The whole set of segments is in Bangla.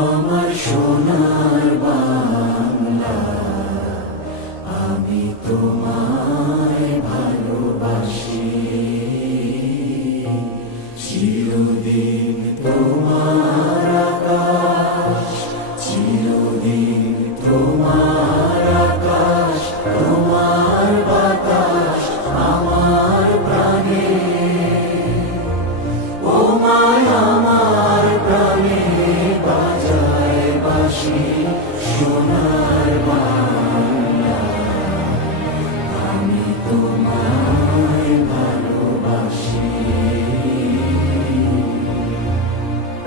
আমার সোনার বাংলা, আমি তোমায় ভালোবাসি। চিরদিন তোমার আকাশ, চিরদিন তোমার আকাশ, তোমার বাতাস আমার প্রাণে। ও মায় আমার প্রাণে বাজায় বাঁশি সোনার বাংলা, আমি তোমায় ভালোবাসি।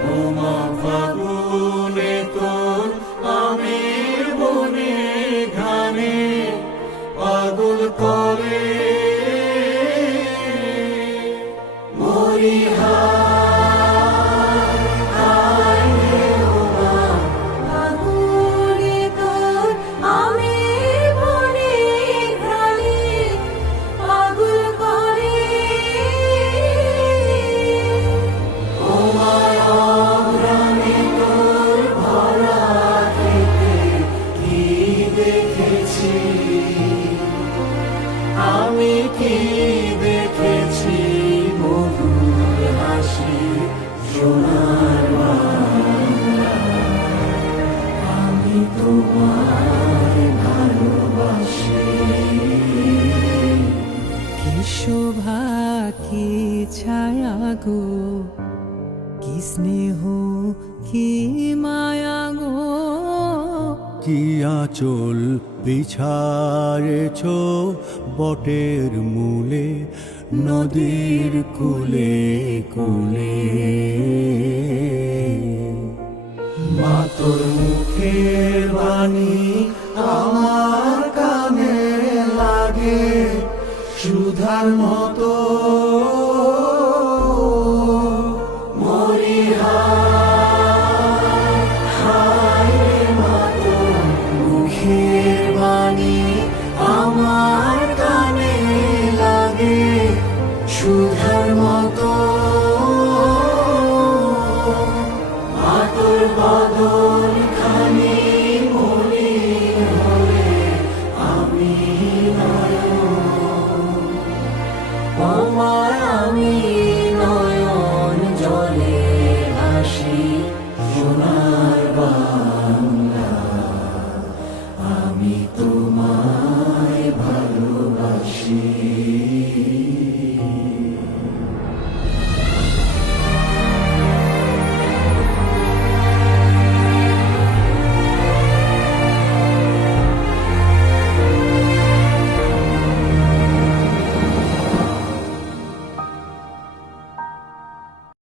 ও মা ফাগুনে তোর আমের বনে ঘানে পাগল করে মরি ফাগুনে তোর আমের বনে ঘ্রাণে পাগল করে। ও মায়াগ্রামে তোর ভরা খেতে কি দেখেছি, আমি কি দেখেছি মধুর হাসি সোনার বাংলা, আমি তোমায় ভালোবাসি। কি শোভা কি ছায়া গো, কি স্নেহ কি মায়া গো, কি আঁচল বিছায়েছ বটের মূলে নদীর কূলে কূলে। মা তোর মুখের বাণী আমার কানে লাগে সুধার মতো। মরি হায় রে মা তোর মুখের বাণী আমার কানে লাগে সুধার মতো। মা তোর বদন খানি মলিন হলে আমি নয়ন, ও মা আমি নয়ন জলে ভাসি সোনা